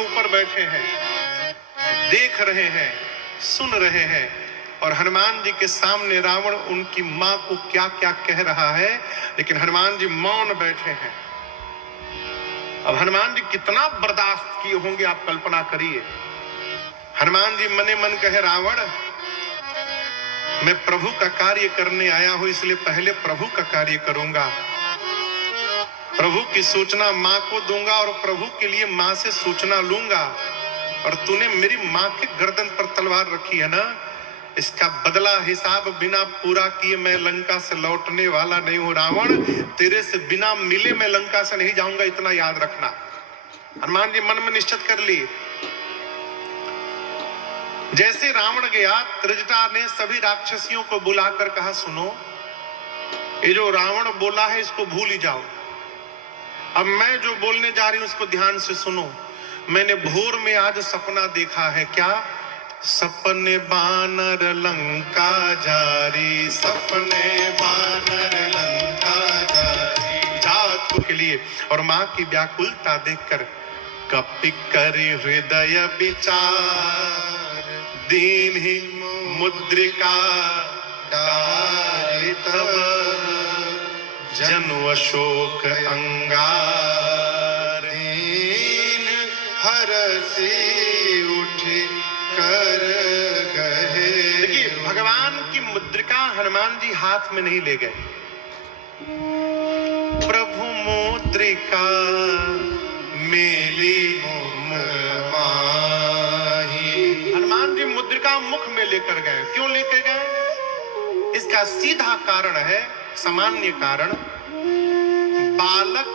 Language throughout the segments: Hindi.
ऊपर बैठे हैं, देख रहे हैं, सुन रहे हैं, और हनुमान जी के सामने रावण उनकी मां को क्या क्या कह रहा है, लेकिन हनुमान जी मौन बैठे हैं। अब हनुमान जी कितना बर्दाश्त किए होंगे, आप कल्पना करिए। हनुमान जी मने मन कहे, रावण मैं प्रभु का कार्य करने आया हूं, इसलिए पहले प्रभु का कार्य करूंगा, प्रभु की सूचना मां को दूंगा और प्रभु के लिए मां से सूचना लूंगा। और तूने मेरी मां के गर्दन पर तलवार रखी है ना, इसका बदला हिसाब बिना पूरा किए मैं लंका से लौटने वाला नहीं हूं। रावण, तेरे से बिना मिले मैं लंका से नहीं जाऊंगा, इतना याद रखना। हनुमान जी मन में निश्चित कर लिए। जैसे रावण गया, त्रिजटा ने सभी राक्षसियों को बुलाकर कहा, सुनो, ये जो रावण बोला है इसको भूल ही जाओ, अब मैं जो बोलने जा रही हूं उसको ध्यान से सुनो। मैंने भोर में आज सपना देखा है। क्या? सपने बानर लंका जारी, सपने बानर लंका जारी, जात के लिए और मां की व्याकुलता देखकर कपि करि हृदय विचार, दीन ही मुद्रिका डारि तब, जनु अशोक अंगार, दीन हरषि उठि कर गए। देखिए, भगवान की मुद्रिका हनुमान जी हाथ में नहीं ले गए। प्रभु मुद्रिका मेली माही, हनुमान जी मुद्रिका मुख में लेकर गए। क्यों लेकर गए? इसका सीधा कारण है, सामान्य कारण, बालक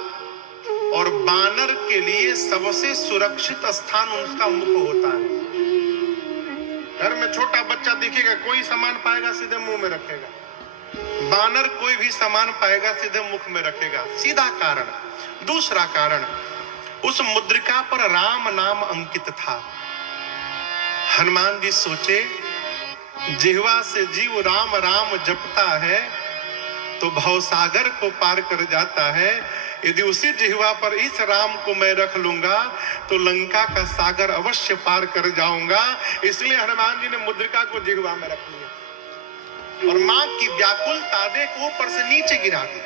और बानर के लिए सबसे सुरक्षित स्थान उसका मुख होता है। घर में छोटा बच्चा दिखेगा, कोई सामान पाएगा सीधे मुंह में रखेगा, बानर कोई भी सामान पाएगा सीधे मुख में रखेगा, सीधा कारण। दूसरा कारण, उस मुद्रिका पर राम नाम अंकित था। हनुमान जी सोचे, जिह्वा से जीव राम राम जपता है तो भवसागर को पार कर जाता है। यदि उसी जिह्वा पर इस राम को मैं रख लूंगा तो लंका का सागर अवश्य पार कर जाऊंगा। इसलिए हनुमान जी ने मुद्रिका को जिह्वा में रख लिया और मां की व्याकुलता देख ऊपर से नीचे गिरा दी।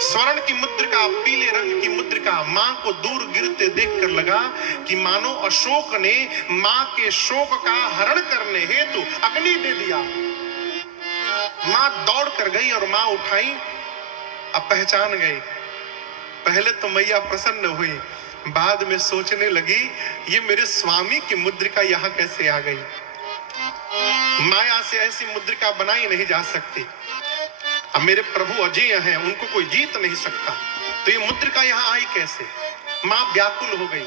स्वर्ण की मुद्रिका, पीले रंग की मुद्रिका, मां को दूर गिरते देखकर लगा कि मानो अशोक ने मां के शोक का हरण करने हेतु अग्नि दे दिया। मां दौड़ कर गई और मां उठाई, अब पहचान गई। पहले तो मैया प्रसन्न हुई, बाद में सोचने लगी ये मेरे स्वामी की मुद्रिका यहां कैसे आ गई। माया से ऐसी मुद्रिका बनाई नहीं जा सकती। अब मेरे प्रभु अजय हैं, उनको कोई जीत नहीं सकता, तो ये मुद्रिका यहां आई कैसे। मां व्याकुल हो गई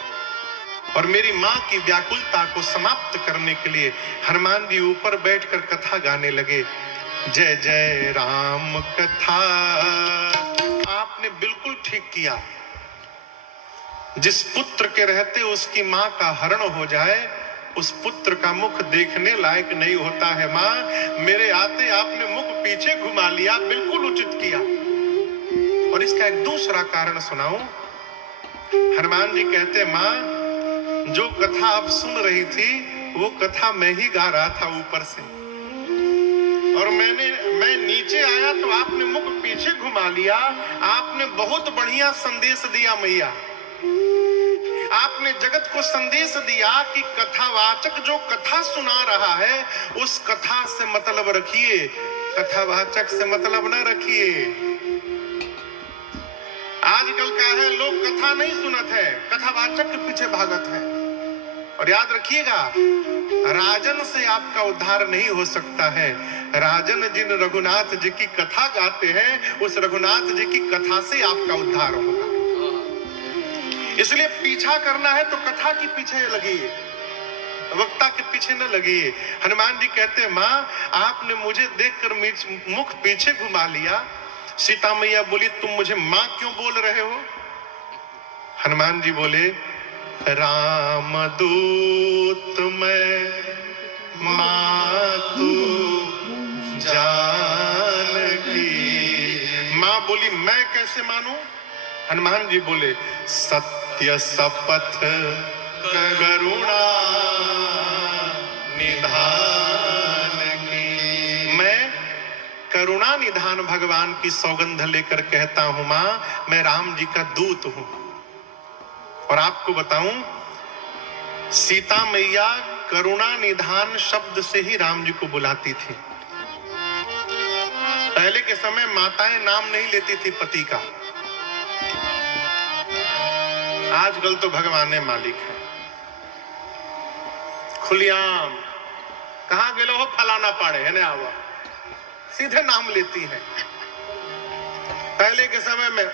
और मेरी मां की व्याकुलता को समाप्त करने के लिए हनुमान जी ऊपर बैठकर कथा गाने लगे। जय जय राम कथा। आपने बिल्कुल ठीक किया। जिस पुत्र के रहते उसकी मां का हरण हो जाए, उस पुत्र का मुख देखने लायक नहीं होता है। मां, मेरे आते आपने मुख पीछे घुमा लिया, बिल्कुल उचित किया। और इसका एक दूसरा कारण सुनाऊं। हनुमान जी कहते, मां, जो कथा आप सुन रही थी वो कथा मैं ही गा रहा था ऊपर से, और मैं नीचे आया तो आपने मुख पीछे घुमा लिया। आपने बहुत बढ़िया संदेश दिया मैया। आपने जगत को संदेश दिया कि कथावाचक जो कथा सुना रहा है उस कथा से मतलब रखिए, कथावाचक से मतलब न रखिए। आजकल क्या है, लोग कथा नहीं सुनत है, कथावाचक के पीछे भागत है। और याद रखिएगा, राजन से आपका उद्धार नहीं हो सकता है। राजन जिन रघुनाथ जी की कथा गाते हैं उस रघुनाथ जी की कथा से आपका उद्धार होगा। इसलिए पीछा करना है तो कथा के पीछे लगिए, वक्ता के पीछे न लगिए। हनुमान जी कहते हैं, मां, आपने मुझे देखकर मुख पीछे घुमा लिया। सीता मैया बोली, तुम मुझे मां क्यों बोल रहे हो? हनुमान जी बोले, राम दूत मैं मातु जानकी। मां बोली, मैं कैसे मानूं? हनुमान जी बोले, सत्य सत्य शपथ करुणा निधान की। मैं करुणा निधान भगवान की सौगंध लेकर कहता हूं मां, मैं राम जी का दूत हूं। और आपको बताऊं, सीता मैया करुणा निधान शब्द से ही राम जी को बुलाती थी। पहले के समय माताएं नाम नहीं लेती थी पति का, आजकल तो भगवान ने मालिक है। खुलियाम कहां गेलो हो फलाना पाड़े है ना, आवा सीधे नाम लेती है। पहले के समय में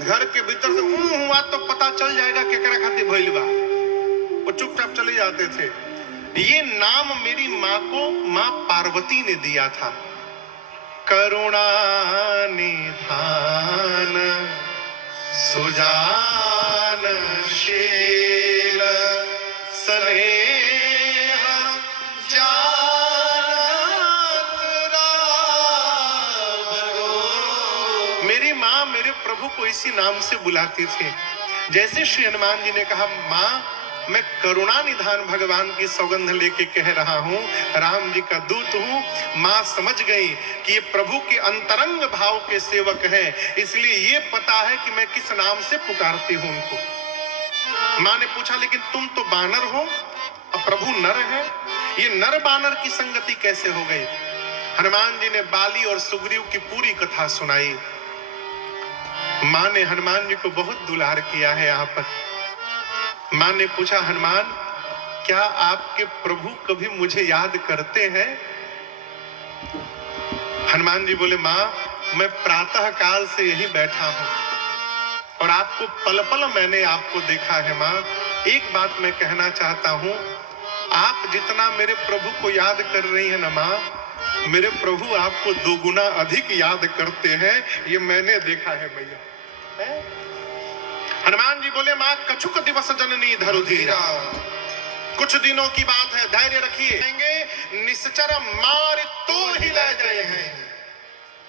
घर के भीतर से हुआ तो पता चल जाएगा केकरा खातिर भइल बा, वो चुपचाप चले जाते थे। ये नाम मेरी माँ को माँ पार्वती ने दिया था, करुणा निधान सुजानशील स्नेह जानत राम। मेरी माँ मेरे प्रभु को इसी नाम से बुलाती थी। जैसे श्री हनुमान जी ने कहा, माँ मैं करुणा निधान भगवान की सौगंध लेके कह रहा हूं, राम जी का दूत हूं। मां समझ गई कि ये प्रभु के अंतरंग भाव के सेवक हैं, इसलिए ये पता है कि मैं किस नाम से पुकारती हूं उनको। मां ने पूछा, लेकिन तुम तो बानर हो और प्रभु नर है, ये नर बानर की संगति कैसे हो गई? हनुमान जी ने बाली और सुग्रीव की पूरी कथा सुनाई। मां ने हनुमान जी को बहुत दुलार किया है यहाँ पर। मां ने पूछा, हनुमान क्या आपके प्रभु कभी मुझे याद करते हैं? हनुमान जी बोले, मां मैं प्रातः काल से यही बैठा हूं और आपको पल पल मैंने आपको देखा है। मां एक बात मैं कहना चाहता हूं, आप जितना मेरे प्रभु को याद कर रही है ना मां, मेरे प्रभु आपको दोगुना अधिक याद करते हैं, ये मैंने देखा है मैया। हनुमान जी बोले, मां कछुक दिवस जननी धरु धीरा, कुछ दिनों की बात है, धैर्य रखिए, निश्चर मार तो ही ले जाए हैं।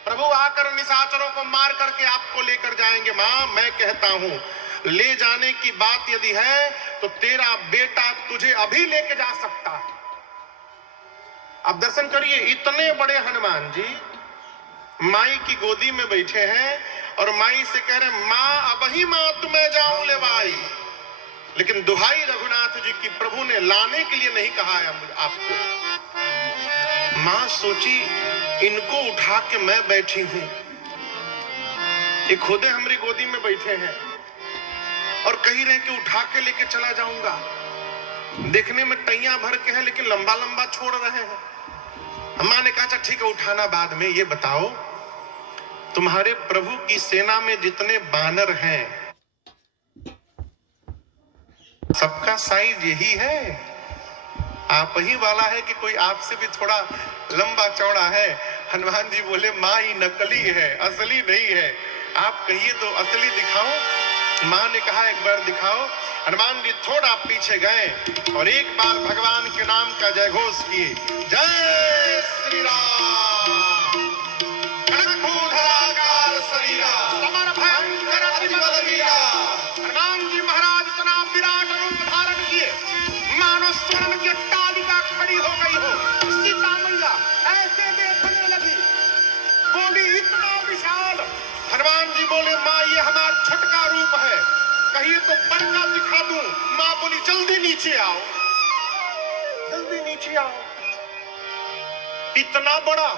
प्रभु आकर निशाचरों को मार करके आपको लेकर जाएंगे। मां मैं कहता हूं, ले जाने की बात यदि है तो तेरा बेटा तुझे अभी लेके जा सकता है। अब दर्शन करिए, इतने बड़े हनुमान जी माई की गोदी में बैठे हैं और माई से कह रहे, मां अब ही मां तुम्हें जाऊं ले भाई, लेकिन दुहाई रघुनाथ जी की, प्रभु ने लाने के लिए नहीं कहा है आपको। मां सोची, इनको उठा के मैं बैठी हूं, ये खुदे हमारी गोदी में बैठे हैं और कही रहे कि उठा के लेके चला जाऊंगा। देखने में टैया भर के है लेकिन लंबा लंबा छोड़ रहे हैं। मां ने कहा, अच्छा ठीक है उठाना बाद में, ये बताओ तुम्हारे प्रभु की सेना में जितने बानर हैं सबका साइज यही है? आप ही वाला है कि कोई आपसे भी थोड़ा लंबा चौड़ा है? हनुमान जी बोले, मां ये नकली है, असली नहीं है। आप कहिए तो असली दिखाओ। मां ने कहा, एक बार दिखाओ। हनुमान जी थोड़ा पीछे गए और एक बार भगवान के नाम का जय घोष किए, जय श्री राम। हनुमान जी महाराज इतना विराट रूप धारण किए, मानो स्वर्ण की अट्टालिका खड़ी हो गई हो। सीता मैया ऐसे देखने लगी, बोली इतना विशाल। हनुमान जी बोले, माँ ये हमारा छठका रूप है, कहिए तो बड़का दिखा दूं। माँ बोली, जल्दी नीचे आओ, जल्दी नीचे आओ। इतना बड़ा,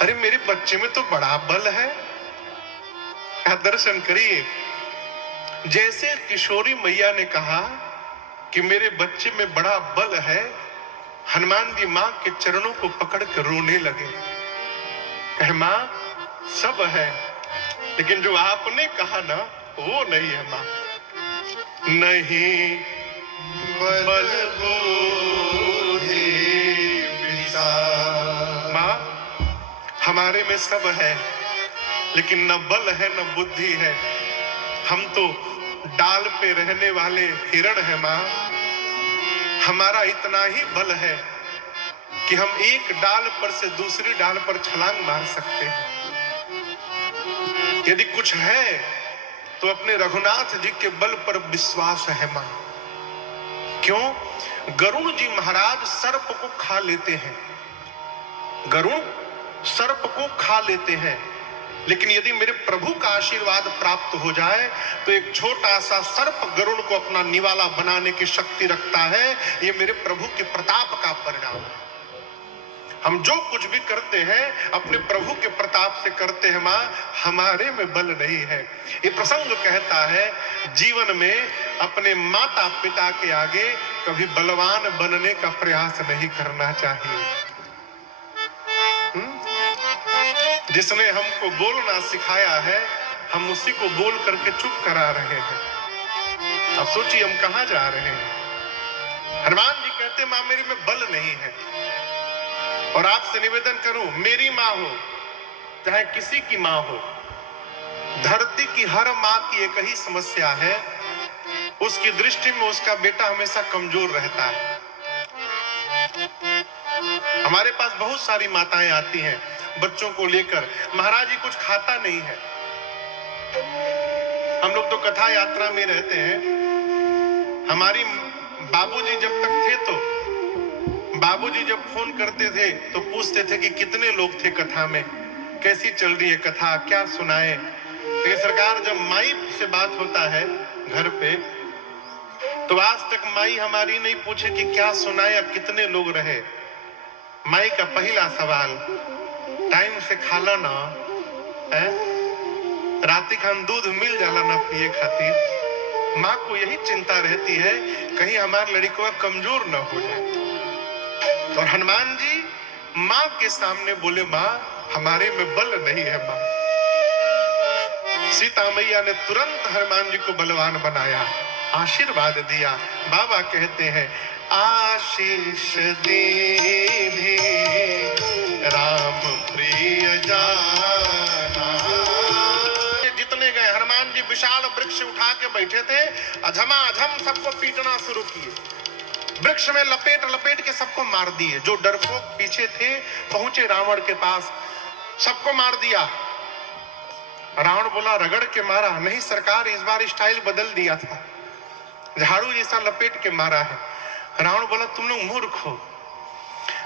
अरे मेरे बच्चे में तो बड़ा बल है। दर्शन करिए, जैसे किशोरी मैया ने कहा कि मेरे बच्चे में बड़ा बल है, हनुमान जी मां के चरणों को पकड़ कर रोने लगे। कहे, मां सब है लेकिन जो आपने कहा ना वो नहीं है मां। नहीं बल बुद्धि विशाल। मां हमारे में सब है लेकिन न बल है न बुद्धि है, हम तो डाल पे रहने वाले हिरण है मां। हमारा इतना ही बल है कि हम एक डाल पर से दूसरी डाल पर छलांग मार सकते हैं। यदि कुछ है तो अपने रघुनाथ जी के बल पर विश्वास है मां। क्यों? गरुड़ जी महाराज सर्प को खा लेते हैं, गरुड़ सर्प को खा लेते हैं, लेकिन यदि मेरे प्रभु का आशीर्वाद प्राप्त हो जाए तो एक छोटा सा सर्प गरुड़ को अपना निवाला बनाने की शक्ति रखता है। ये मेरे प्रभु के प्रताप का परिणाम है। हम जो कुछ भी करते हैं अपने प्रभु के प्रताप से करते हैं मां, हमारे में बल नहीं है। ये प्रसंग कहता है जीवन में अपने माता पिता के आगे कभी बलवान बनने का प्रयास नहीं करना चाहिए। जिसने हमको बोलना सिखाया है हम उसी को बोल करके चुप करा रहे हैं। अब सोचिए हम कहां जा रहे हैं। हनुमान जी कहते मां मेरी में बल नहीं है। और आपसे निवेदन करूं, मेरी मां हो चाहे किसी की मां हो, धरती की हर मां की एक ही समस्या है, उसकी दृष्टि में उसका बेटा हमेशा कमजोर रहता है। हमारे पास बहुत सारी माताएं आती हैं बच्चों को लेकर, महाराज जी कुछ खाता नहीं है। हम लोग तो कथा यात्रा में रहते हैं। हमारी बाबूजी जब तक थे तो बाबूजी जब फोन करते थे तो पूछते थे कि कितने लोग थे कथा में, कैसी चल रही है कथा, क्या सुनाए। तो सरकार जब माई से बात होता है घर पे तो आज तक माई हमारी नहीं पूछे कि क्या सुनाया, कितने लोग रहे। माई का पहला सवाल टाइम से खाला ना है, राती खान दूध मिल जाला ना पिए खातिर। माँ को यही चिंता रहती है कहीं हमारे लड़कों कमजोर ना हो जाए। और हनुमान जी माँ के सामने बोले माँ हमारे में बल नहीं है माँ। सीता मैया ने तुरंत हनुमान जी को बलवान बनाया, आशीर्वाद दिया। बाबा कहते हैं आशीष दीनी राम प्रिय जाना। जितने गए हनुमान जी विशाल वृक्ष उठा के बैठे थे, अझमाझम सबको पीटना शुरू किए। वृक्ष में लपेट लपेट के सबको मार दिए। जो डरपोक पीछे थे पहुंचे रावण के पास, सबको मार दिया। रावण बोला रगड़ के मारा नहीं सरकार, इस बार स्टाइल बदल दिया था, झाड़ू जैसा लपेट के मारा है। रावण बोला तुम लोग मूर्ख हो,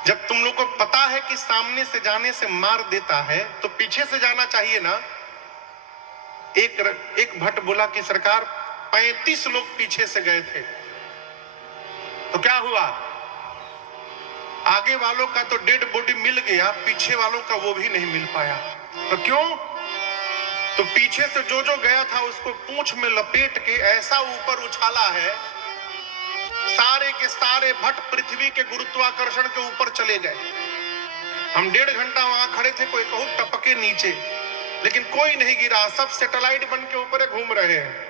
जब तुम लोग को पता है कि सामने से जाने से मार देता है तो पीछे से जाना चाहिए ना। एक भट्ट बोला कि सरकार 35 लोग पीछे से गए थे, तो क्या हुआ, आगे वालों का तो डेड बॉडी मिल गया, पीछे वालों का वो भी नहीं मिल पाया। तो क्यों? तो पीछे से जो जो गया था उसको पूंछ में लपेट के ऐसा ऊपर उछाला है, सारे के सारे भट्ट पृथ्वी के गुरुत्वाकर्षण के ऊपर चले गए। हम 1.5 घंटा वहां खड़े थे, कोई कहूं टपके नीचे, लेकिन कोई नहीं गिरा, सब सैटेलाइट बन के ऊपर घूम रहे हैं।